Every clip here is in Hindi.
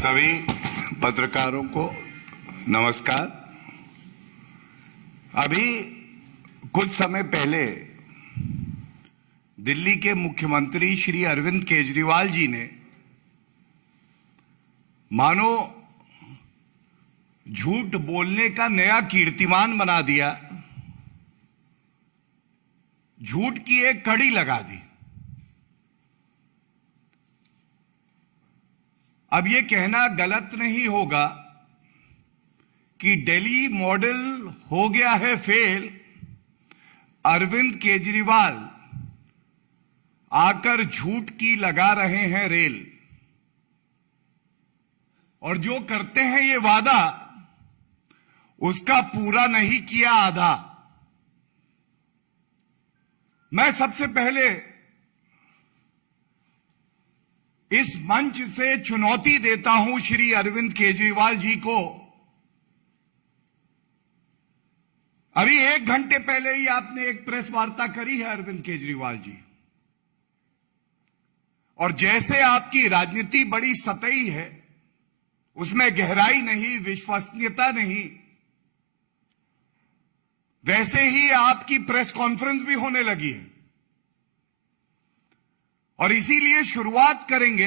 सभी पत्रकारों को नमस्कार। अभी कुछ समय पहले दिल्ली के मुख्यमंत्री श्री अरविंद केजरीवाल जी ने मानो झूठ बोलने का नया कीर्तिमान बना दिया, झूठ की एक कड़ी लगा दी। अब यह कहना गलत नहीं होगा कि दिल्ली मॉडल हो गया है फेल, अरविंद केजरीवाल आकर झूठ की लगा रहे हैं रेल, और जो करते हैं ये वादा उसका पूरा नहीं किया आधा। मैं सबसे पहले इस मंच से चुनौती देता हूं श्री अरविंद केजरीवाल जी को। अभी 1 घंटे पहले ही आपने एक प्रेस वार्ता करी है अरविंद केजरीवाल जी, और जैसे आपकी राजनीति बड़ी सतही है, उसमें गहराई नहीं, विश्वसनीयता नहीं, वैसे ही आपकी प्रेस कॉन्फ्रेंस भी होने लगी है। और इसीलिए शुरुआत करेंगे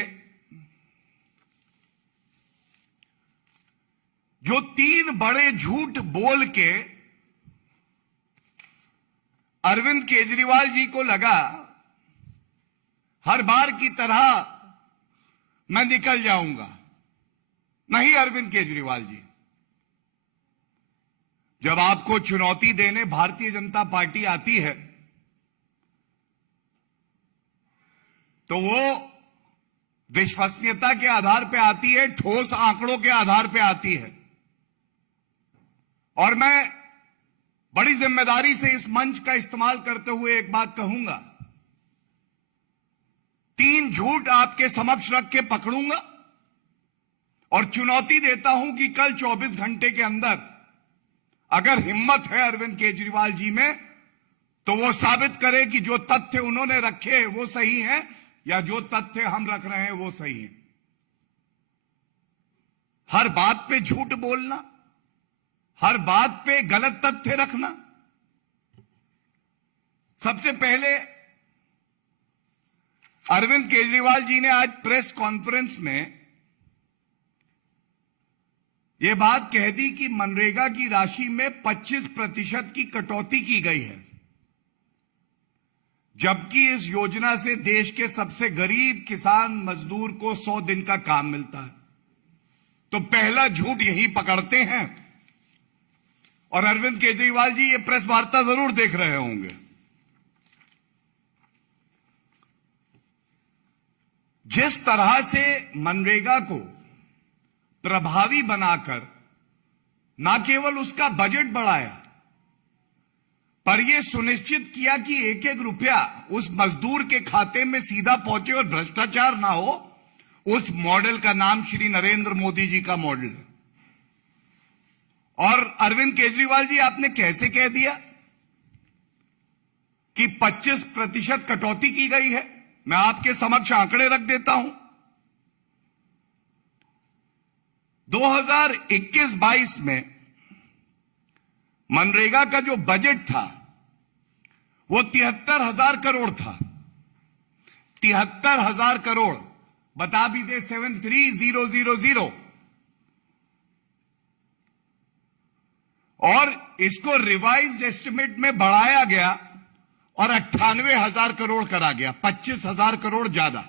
जो 3 बड़े झूठ बोल के अरविंद केजरीवाल जी को लगा हर बार की तरह मैं निकल जाऊंगा। नहीं अरविंद केजरीवाल जी, जब आपको चुनौती देने भारतीय जनता पार्टी आती है तो वो विश्वसनीयता के आधार पे आती है, ठोस आंकड़ों के आधार पे आती है। और मैं बड़ी जिम्मेदारी से इस मंच का इस्तेमाल करते हुए एक बात कहूंगा, 3 झूठ आपके समक्ष रख के पकड़ूंगा और चुनौती देता हूं कि कल 24 घंटे के अंदर अगर हिम्मत है अरविंद केजरीवाल जी में तो वो साबित करे कि जो तथ्य उन्होंने रखे वो सही है या जो तथ्य हम रख रहे हैं वो सही है। हर बात पे झूठ बोलना, हर बात पे गलत तथ्य रखना। सबसे पहले अरविंद केजरीवाल जी ने आज प्रेस कॉन्फ्रेंस में यह बात कह दी कि मनरेगा की राशि में 25% की कटौती की गई है, जबकि इस योजना से देश के सबसे गरीब किसान मजदूर को 100 दिन का काम मिलता है। तो पहला झूठ यही पकड़ते हैं। और अरविंद केजरीवाल जी ये प्रेस वार्ता जरूर देख रहे होंगे। जिस तरह से मनरेगा को प्रभावी बनाकर न केवल उसका बजट बढ़ाया, पर यह सुनिश्चित किया कि एक एक रुपया उस मजदूर के खाते में सीधा पहुंचे और भ्रष्टाचार ना हो, उस मॉडल का नाम श्री नरेंद्र मोदी जी का मॉडल है। और अरविंद केजरीवाल जी, आपने कैसे कह दिया कि 25% कटौती की गई है? मैं आपके समक्ष आंकड़े रख देता हूं। 2021-22 में मनरेगा का जो बजट था वो 73,000 करोड़ था। 73,000 करोड़, बता भी दे 73,000, और इसको रिवाइज्ड एस्टिमेट में बढ़ाया गया और 98,000 करोड़ करा गया, 25,000 करोड़ ज्यादा।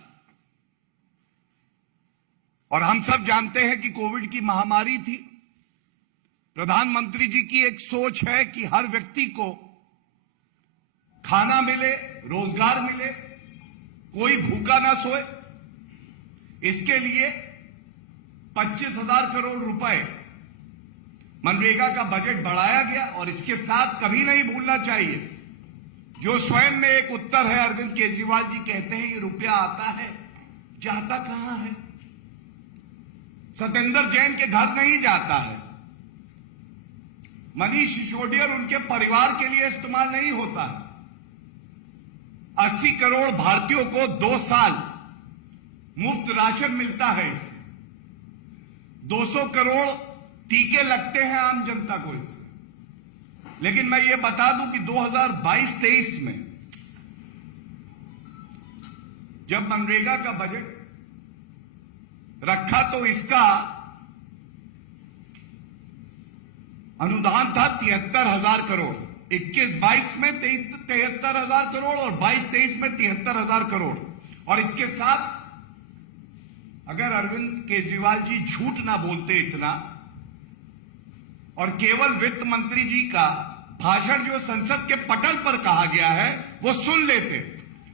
और हम सब जानते हैं कि कोविड की महामारी थी। प्रधानमंत्री जी की एक सोच है कि हर व्यक्ति को खाना मिले, रोजगार मिले, कोई भूखा ना सोए। इसके लिए 25,000 करोड़ रुपए मनरेगा का बजट बढ़ाया गया। और इसके साथ कभी नहीं भूलना चाहिए, जो स्वयं में एक उत्तर है, अरविंद केजरीवाल जी कहते हैं ये रुपया आता है, जाता कहां है? सत्येंद्र जैन के घर नहीं जाता है, मनीष सिसोदिया और उनके परिवार के लिए इस्तेमाल नहीं होता है। 80 करोड़ भारतीयों को 2 साल मुफ्त राशन मिलता है इससे। 200 करोड़ टीके लगते हैं आम जनता को इससे। लेकिन मैं ये बता दूं कि 2022-23 में जब मनरेगा का बजट रखा तो इसका अनुदान था 73,000 करोड़। 21-22 में 73,000 करोड़ और 22-23 में 73,000 करोड़। और इसके साथ अगर अरविंद केजरीवाल जी झूठ ना बोलते इतना और केवल वित्त मंत्री जी का भाषण जो संसद के पटल पर कहा गया है वो सुन लेते,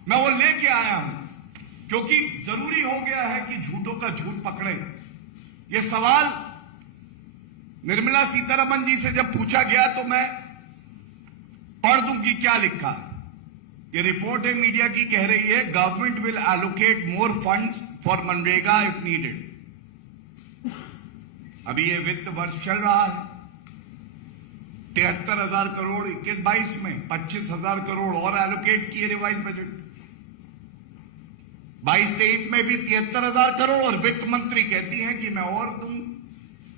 मैं वो लेके आया हूं क्योंकि जरूरी हो गया है कि झूठों का झूठ पकड़े। ये सवाल निर्मला सीतारमण जी से जब पूछा गया तो मैं पढ़ दूं कि क्या लिखा। ये रिपोर्ट है मीडिया की, कह रही है government will allocate more funds for MNREGA if needed. अभी ये वित्त वर्ष चल रहा है, 73,000 करोड़ 21-22 में, 25,000 करोड़ और एलोकेट किए रिवाइज बजट। 22-23 में भी 73,000 करोड़ और वित्त मंत्री कहती हैं कि मैं और दूं,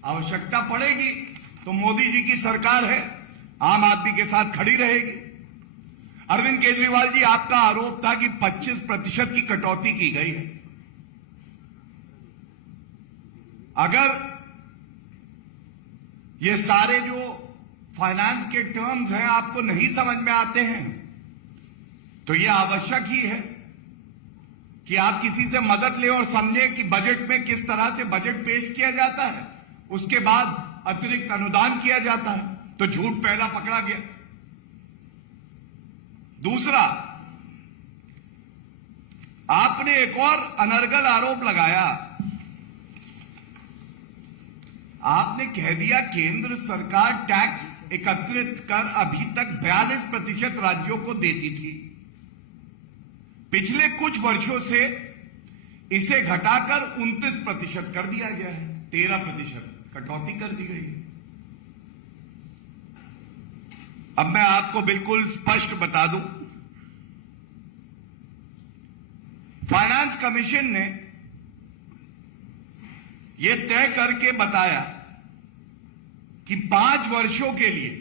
आवश्यकता पड़ेगी तो मोदी जी की सरकार है, आम आदमी के साथ खड़ी रहेगी। अरविंद केजरीवाल जी, आपका आरोप था कि 25% की कटौती की गई है। अगर ये सारे जो फाइनेंस के टर्म्स हैं आपको नहीं समझ में आते हैं तो यह आवश्यक ही है कि आप किसी से मदद लें और समझें कि बजट में किस तरह से बजट पेश किया जाता है, उसके बाद अतिरिक्त अनुदान किया जाता है। तो झूठ पहला पकड़ा गया। दूसरा, आपने एक और अनर्गल आरोप लगाया। आपने कह दिया केंद्र सरकार टैक्स एकत्रित कर अभी तक 42% राज्यों को देती थी, पिछले कुछ वर्षों से इसे घटाकर 29% कर दिया गया है, 13% कटौती कर दी गई। अब मैं आपको बिल्कुल स्पष्ट बता दूं, फाइनेंस कमीशन ने यह तय करके बताया कि 5 वर्षों के लिए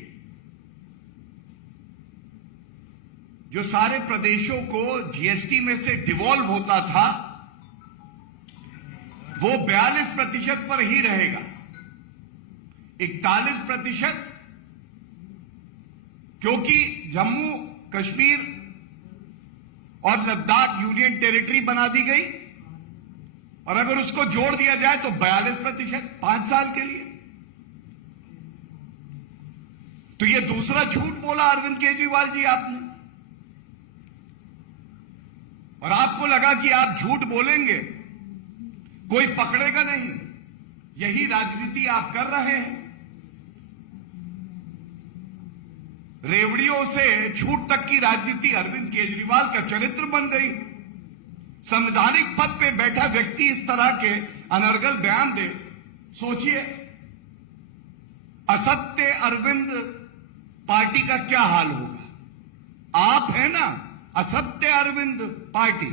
जो सारे प्रदेशों को जीएसटी में से डिवॉल्व होता था वो 42% पर ही रहेगा। 41% क्योंकि जम्मू कश्मीर और लद्दाख यूनियन टेरिटरी बना दी गई और अगर उसको जोड़ दिया जाए तो 42% 5 साल के लिए। तो ये दूसरा झूठ बोला अरविंद केजरीवाल जी आपने, और आपको लगा कि आप झूठ बोलेंगे कोई पकड़ेगा नहीं। यही राजनीति आप कर रहे हैं। रेवड़ियों से झूठ तक की राजनीति अरविंद केजरीवाल का चरित्र बन गई। संवैधानिक पद पे बैठा व्यक्ति इस तरह के अनर्गल बयान दे, सोचिए असत्य अरविंद पार्टी का क्या हाल होगा। आप है ना असत्य अरविंद पार्टी,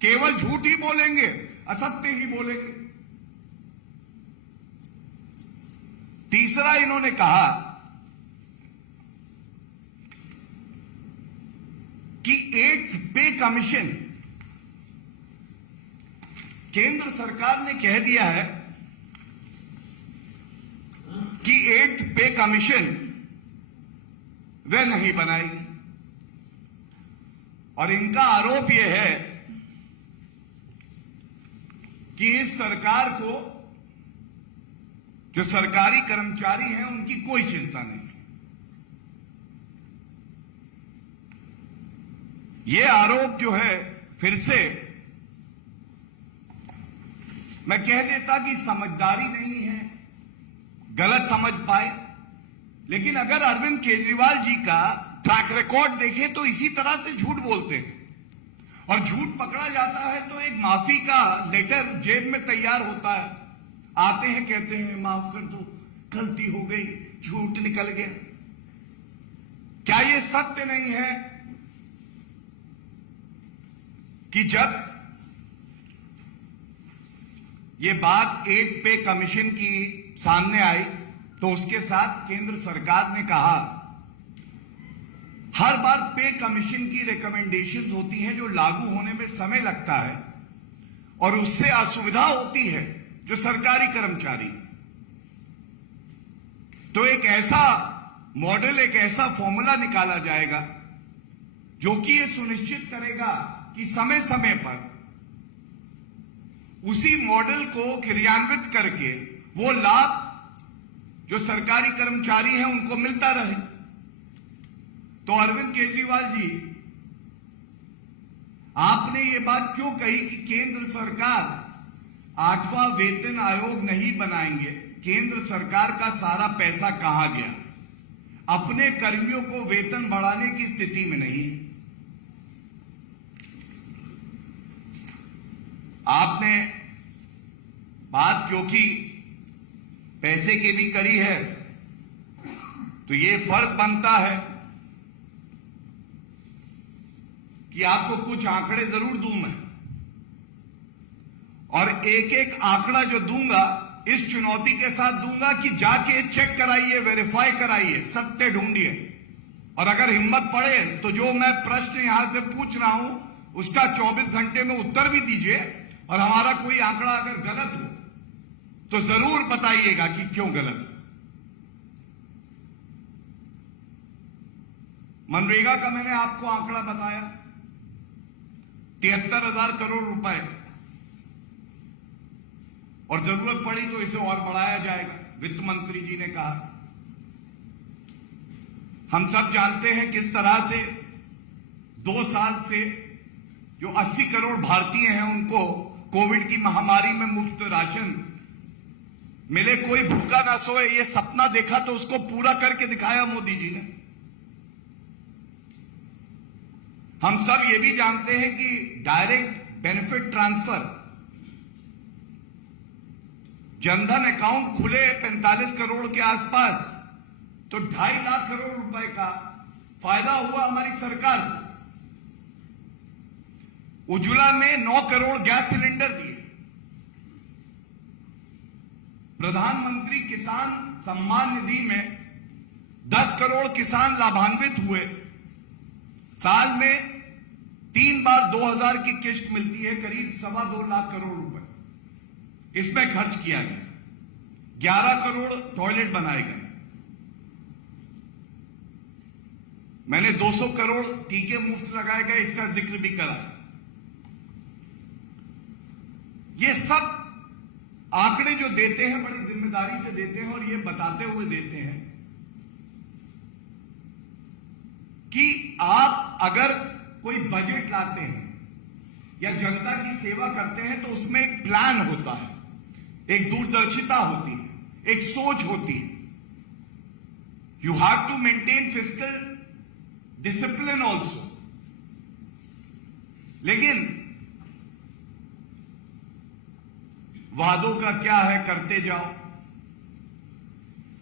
केवल झूठ ही बोलेंगे, असत्य ही बोलेंगे। तीसरा, इन्होंने कहा कि 8th पे कमीशन, केंद्र सरकार ने कह दिया है कि 8th पे कमीशन वह नहीं बनाएगी। और इनका आरोप यह है कि इस सरकार को जो सरकारी कर्मचारी हैं उनकी कोई चिंता नहीं। यह आरोप जो है, फिर से मैं कह देता कि समझदारी नहीं है, गलत समझ पाए। लेकिन अगर अरविंद केजरीवाल जी का ट्रैक रिकॉर्ड देखें तो इसी तरह से झूठ बोलते हैं, और झूठ पकड़ा जाता है तो एक माफी का लेटर जेब में तैयार होता है। आते हैं, कहते हैं माफ कर दो, गलती हो गई, झूठ निकल गया। क्या यह सत्य नहीं है कि जब ये बात 8 पे कमीशन की सामने आई तो उसके साथ केंद्र सरकार ने कहा हर बार पे कमीशन की रिकमेंडेशंस होती हैं जो लागू होने में समय लगता है और उससे असुविधा होती है जो सरकारी कर्मचारी। तो एक ऐसा मॉडल, एक ऐसा फॉर्मूला निकाला जाएगा जो कि यह सुनिश्चित करेगा कि समय समय पर उसी मॉडल को क्रियान्वित करके वो लाभ जो सरकारी कर्मचारी हैं उनको मिलता रहे। तो अरविंद केजरीवाल जी, आपने ये बात क्यों कही कि केंद्र सरकार 8वां वेतन आयोग नहीं बनाएंगे? केंद्र सरकार का सारा पैसा कहां गया? अपने कर्मियों को वेतन बढ़ाने की स्थिति में नहीं। आपने बात क्योंकि पैसे की भी करी है तो ये फर्ज बनता है कि आपको कुछ आंकड़े जरूर दूं मैं, और एक एक आंकड़ा जो दूंगा इस चुनौती के साथ दूंगा कि जाके चेक कराइए, वेरीफाई कराइए, सत्य ढूंढिए, और अगर हिम्मत पड़े तो जो मैं प्रश्न यहां से पूछ रहा हूं उसका 24 घंटे में उत्तर भी दीजिए, और हमारा कोई आंकड़ा अगर गलत हो तो जरूर बताइएगा कि क्यों गलत है। मनरेगा का मैंने आपको आंकड़ा बताया 73,000 करोड़ रुपए, और जरूरत पड़ी तो इसे और बढ़ाया जाएगा, वित्त मंत्री जी ने कहा। हम सब जानते हैं किस तरह से 2 साल से जो 80 करोड़ भारतीय हैं उनको कोविड की महामारी में मुफ्त राशन मिले, कोई भूखा ना सोए, ये सपना देखा तो उसको पूरा करके दिखाया मोदी जी ने। हम सब ये भी जानते हैं कि direct benefit transfer, Jan Dhan account खुले 45 करोड़ के आसपास, तो 2.5 लाख करोड़ रुपए का फायदा हुआ हमारी सरकार को। उज्ज्वला में 9 करोड़ गैस सिलेंडर दिए, प्रधानमंत्री किसान सम्मान निधि में 10 करोड़ किसान लाभान्वित हुए, साल में 3 बार 2,000 की किस्त मिलती है, करीब 2.25 लाख करोड़ रुपए इसमें खर्च किया गया। 11 करोड़ टॉयलेट बनाए गए। मैंने 200 करोड़ टीके मुफ्त लगाए गए, इसका जिक्र भी करा। ये सब आंकड़े जो देते हैं बड़ी जिम्मेदारी से देते हैं, और ये बताते हुए देते हैं कि आप अगर कोई बजट लाते हैं या जनता की सेवा करते हैं तो उसमें एक प्लान होता है, एक दूरदर्शिता होती है, एक सोच होती है। You have to maintain fiscal discipline also. लेकिन वादों का क्या है, करते जाओ।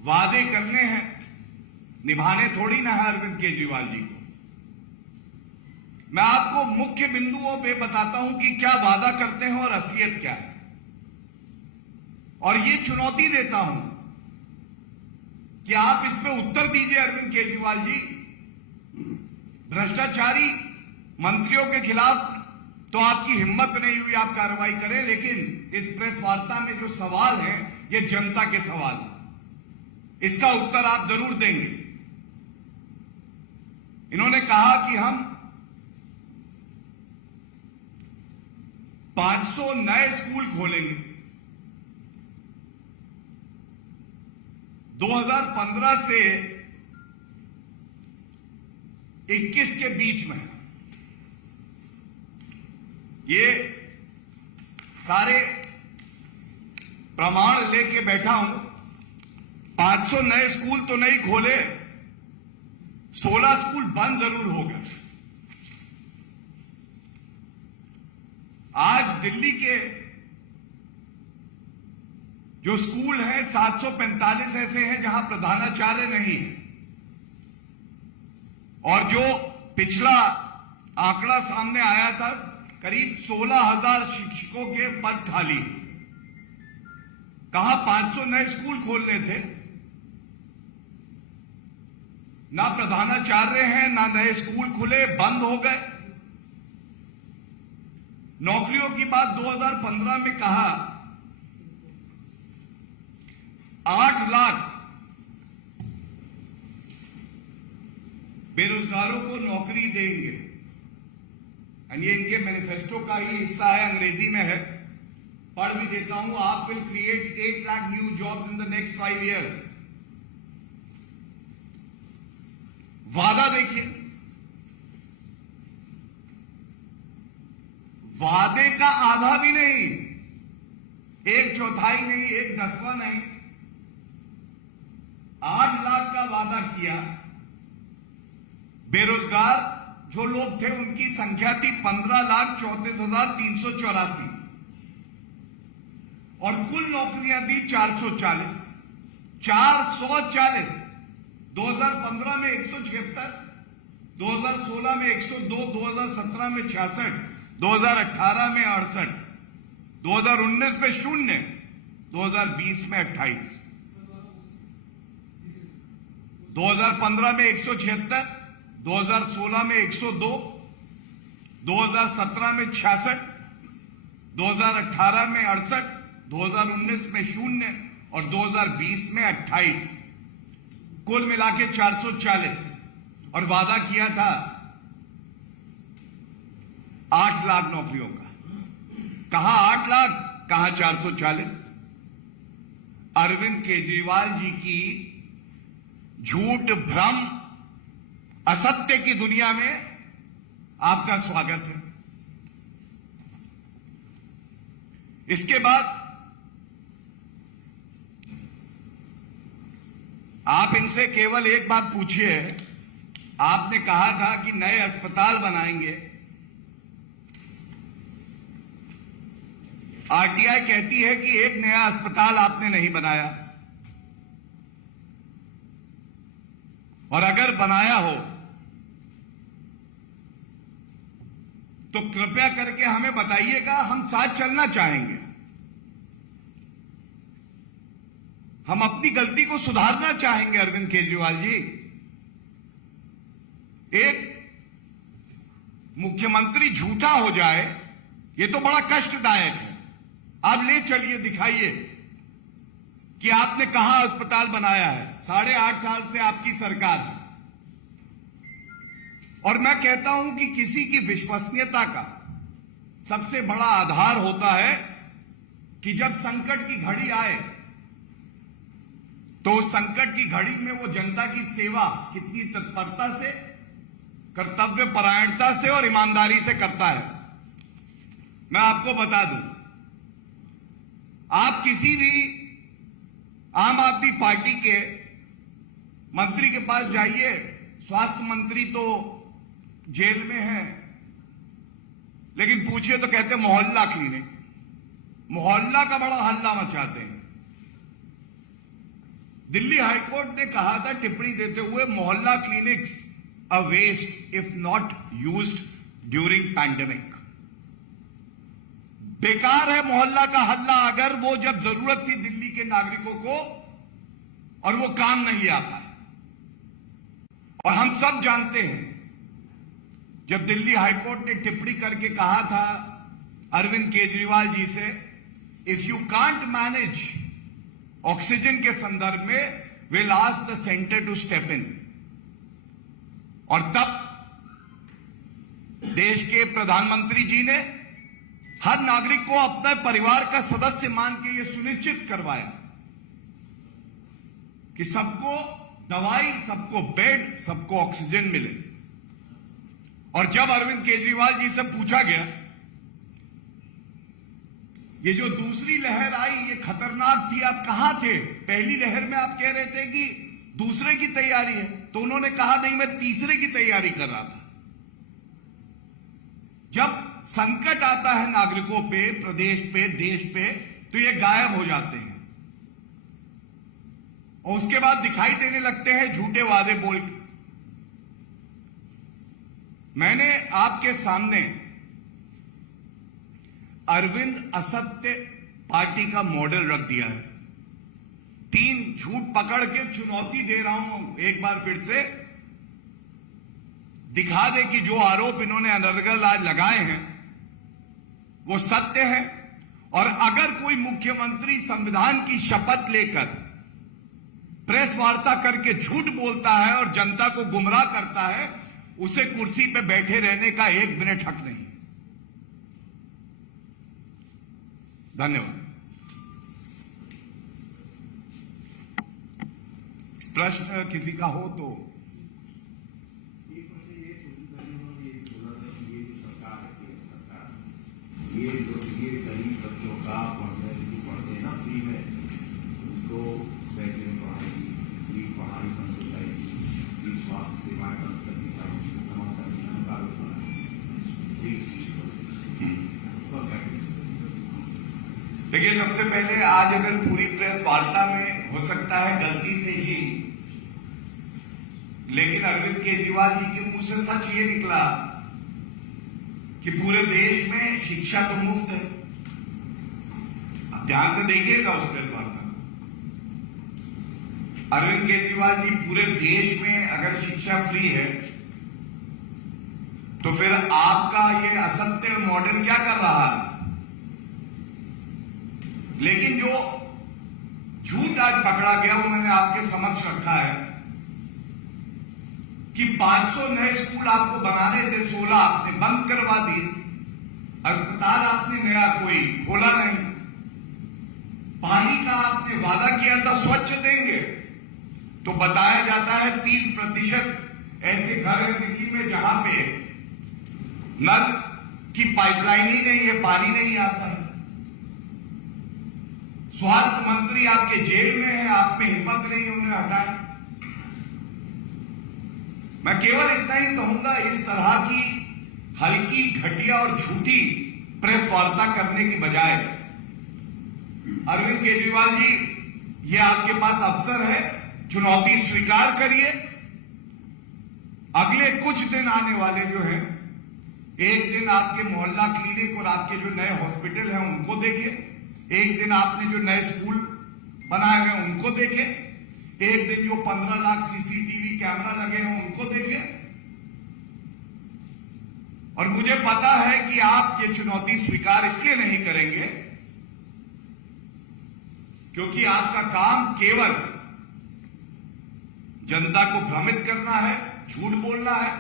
वादे करने हैं, निभाने थोड़ी ना है अरविंद केजरीवाल जी को। मैं आपको मुख्य बिंदुओं पे बताता हूं कि क्या वादा करते हैं और असलियत क्या है, और ये चुनौती देता हूं कि आप इस पे उत्तर दीजिए अरविंद केजरीवाल जी। भ्रष्टाचारी मंत्रियों के खिलाफ तो आपकी हिम्मत नहीं हुई आप कार्रवाई करें, लेकिन इस प्रेस वार्ता में जो सवाल है ये जनता के सवाल, इसका उत्तर आप जरूर देंगे। इन्होंने कहा कि हम 500 नए स्कूल खोलेंगे। 2015 से 21 के बीच में ये सारे प्रमाण लेके बैठा हूं। 500 नए स्कूल तो नहीं खोले, 16 स्कूल बंद जरूर हो गए। आज दिल्ली के जो स्कूल हैं 745 ऐसे हैं जहां प्रधानाचार्य नहीं है, और जो पिछला आंकड़ा सामने आया था करीब 16,000 शिक्षकों के पद खाली। कहा 500 नए स्कूल खोलने थे, ना प्रधानाचार्य हैं, ना नए स्कूल खुले, बंद हो गए। नौकरियों की बात 2015 में कहा 8 लाख बेरोजगारों को नौकरी देंगे, और ये इनके मैनिफेस्टो का ही हिस्सा है, अंग्रेजी में है, पढ़ भी देता हूं। आप will create 8 lakh new jobs in the next 5 years। वादा देखिए, वादे का आधा भी नहीं, 1/4 नहीं, 1/10 नहीं, 8 लाख का वादा किया। बेरोजगार जो लोग थे उनकी संख्या थी 15,34,384 और कुल नौकरियां दी 440। 2015 में 176, 2016 में 102, 2017 में 66, 2018 में 68, 2019 में 0, 2020 में 28। 2015 में 176, 2016 में 102, 2017 में 66, 2018 में 68, 2019 में 0 और 2020 में 28, कुल मिला के 440। और वादा किया था 8 लाख नौकरियों का। कहा 8 लाख, कहा 440। अरविंद केजरीवाल जी की झूठ, भ्रम, असत्य की दुनिया में आपका स्वागत है। इसके बाद आप इनसे केवल एक बात पूछिए। आपने कहा था कि नए अस्पताल बनाएंगे, आरटीआई कहती है कि एक नया अस्पताल आपने नहीं बनाया, और अगर बनाया हो तो कृपया करके हमें बताइएगा, हम साथ चलना चाहेंगे। हम अपनी गलती को सुधारना चाहेंगे। अरविंद केजरीवाल जी, एक मुख्यमंत्री झूठा हो जाए ये तो बड़ा कष्टदायक है। आप ले चलिए, दिखाइए कि आपने कहां अस्पताल बनाया है। 8.5 साल से आपकी सरकार है, और मैं कहता हूं कि किसी की विश्वसनीयता का सबसे बड़ा आधार होता है कि जब संकट की घड़ी आए तो उस संकट की घड़ी में वो जनता की सेवा कितनी तत्परता से, कर्तव्य परायणता से और ईमानदारी से करता है। मैं आपको बता दूं, आप किसी भी आम आदमी पार्टी के मंत्री के पास जाइए, स्वास्थ्य मंत्री तो जेल में है, लेकिन पूछिए तो कहते मोहल्ला क्लिनिक। मोहल्ला का बड़ा हल्ला मचाते हैं। दिल्ली हाईकोर्ट ने कहा था टिप्पणी देते हुए, मोहल्ला clinics a waste if not used during pandemic. बेकार है मोहल्ला का हल्ला अगर वो जब जरूरत थी दिल्ली के नागरिकों को और वो काम नहीं आ पाए। और हम सब जानते हैं, जब दिल्ली हाईकोर्ट ने टिप्पणी करके कहा था अरविंद केजरीवाल जी से, if you can't manage oxygen के संदर्भ में, will ask the centre to step in. और तब देश के प्रधानमंत्री जी ने हर नागरिक को अपने परिवार का सदस्य मान के यह सुनिश्चित करवाया कि सबको दवाई, सबको बेड, सबको ऑक्सीजन मिले। और जब अरविंद केजरीवाल जी से पूछा गया, ये जो दूसरी लहर आई ये खतरनाक थी, आप कहां थे? पहली लहर में आप कह रहे थे कि दूसरे की तैयारी है, तो उन्होंने कहा नहीं, मैं तीसरे की तैयारी कर रहा था। जब संकट आता है नागरिकों पे, प्रदेश पे, देश पे, तो ये गायब हो जाते हैं और उसके बाद दिखाई देने लगते हैं झूठे वादे बोल के। मैंने आपके सामने अरविंद असत्य पार्टी का मॉडल रख दिया है। 3 झूठ पकड़ के चुनौती दे रहा हूं एक बार फिर से, दिखा दे कि जो आरोप इन्होंने अनर्गल आज लगाए हैं वो सत्य है। और अगर कोई मुख्यमंत्री संविधान की शपथ लेकर प्रेस वार्ता करके झूठ बोलता है और जनता को गुमराह करता है, उसे कुर्सी पे बैठे रहने का 1 मिनट हक नहीं। धन्यवाद। प्रश्न किसी का हो तो। ये गरीब बच्चों का पढ़ते हैं ना फ्री में, उसको पैसे में पढ़ाएगी, फ्री पढ़ाई बंद हो जाएगी, फ्री स्वास्थ्य सेवाएं बंद करने का उसको जमा करने का फ्री उसका क्या? देखिए, सबसे पहले आज अगर पूरी प्रेस वार्ता में हो सकता है गलती से ही, लेकिन अरविंद केजरीवाल जी के मुंह से सच ये निकला कि पूरे देश में शिक्षा तो मुफ्त है। आप ध्यान से देखिएगा उस प्रेस वार्ता। अरविंद केजरीवाल जी, पूरे देश में अगर शिक्षा फ्री है तो फिर आपका ये असत्य मॉडल क्या कर रहा है? लेकिन जो झूठ आज पकड़ा गया वो मैंने आपके समक्ष रखा है कि 500 नए स्कूल आपको बनाने थे, 16 आपने बंद करवा दिए। अस्पताल आपने नया कोई खोला नहीं। पानी का आपने वादा किया था स्वच्छ देंगे, तो बताया जाता है 30% ऐसे घर हैं दिल्ली में जहां पे नल की पाइपलाइन ही नहीं है, पानी नहीं आता है। स्वास्थ्य मंत्री आपके जेल में है, आप में हिम्मत नहीं उन्हें हटाए। मैं केवल इतना ही कहूंगा, इस तरह की हल्की, घटिया और झूठी प्रेस वार्ता करने की बजाय अरविंद केजरीवाल जी, ये आपके पास अवसर है, चुनौती स्वीकार करिए। अगले कुछ दिन आने वाले जो हैं, एक दिन आपके मोहल्ला क्लिनिक और आपके जो नए हॉस्पिटल हैं उनको देखें, एक दिन आपने जो नए स्कूल बनाए हैं उनको देखें, एक दिन जो 15 लाख सीसीटीवी कैमरा लगे हैं उनको देखें। और मुझे पता है कि आप ये चुनौती स्वीकार इसलिए नहीं करेंगे क्योंकि आपका काम केवल जनता को भ्रमित करना है, झूठ बोलना है,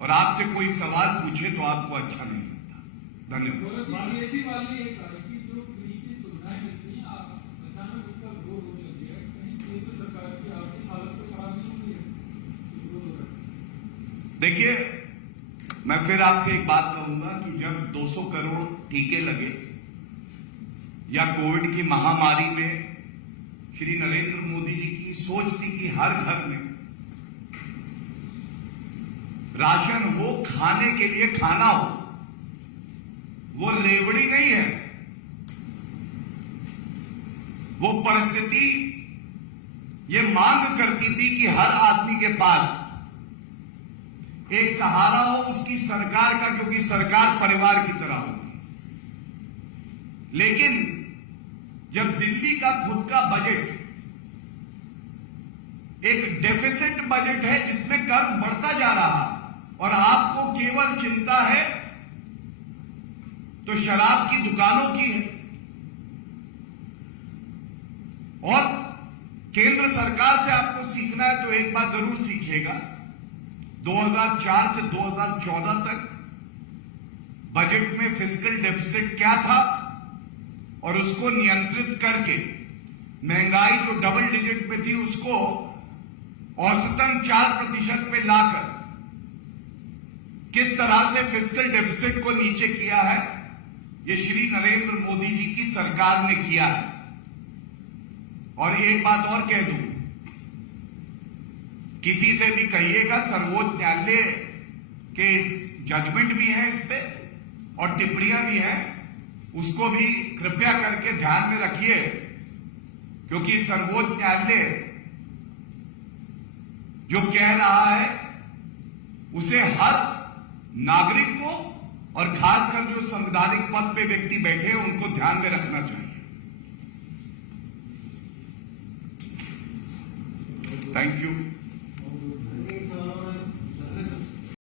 और आपसे कोई सवाल पूछे तो आपको अच्छा नहीं लगता। धन्यवाद। देखिए, मैं फिर आपसे एक बात कहूंगा कि जब 200 करोड़ टीके लगे या कोविड की महामारी में श्री नरेंद्र मोदी जी की सोच थी कि हर घर में राशन हो, खाने के लिए खाना हो, वो रेवड़ी नहीं है। वो परिस्थिति ये मांग करती थी कि हर आदमी के पास एक सहारा हो उसकी सरकार का, क्योंकि सरकार परिवार की तरह होगी। लेकिन जब दिल्ली का खुद का बजट एक डेफिसिट बजट है जिसमें कर्ज बढ़ता जा रहा और आपको केवल चिंता है तो शराब की दुकानों की है, और केंद्र सरकार से आपको सीखना है तो एक बात जरूर सीखिएगा। 2004 से 2014 तक बजट में फिस्कल डेफिसिट क्या था और उसको नियंत्रित करके महंगाई जो डबल डिजिट पे थी उसको औसतन 4% पे लाकर किस तरह से फिस्कल डेफिसिट को नीचे किया है, ये श्री नरेंद्र मोदी जी की सरकार ने किया है। और एक बात और कह दूं, किसी से भी कहिएगा, सर्वोच्च न्यायालय के जजमेंट भी हैं इस पे और टिप्पणियां भी हैं, उसको भी कृपया करके ध्यान में रखिए, क्योंकि सर्वोच्च न्यायालय जो कह रहा है उसे हर नागरिक को और खासकर जो संवैधानिक पद पे व्यक्ति बैठे हैं उनको ध्यान में रखना चाहिए। Thank you.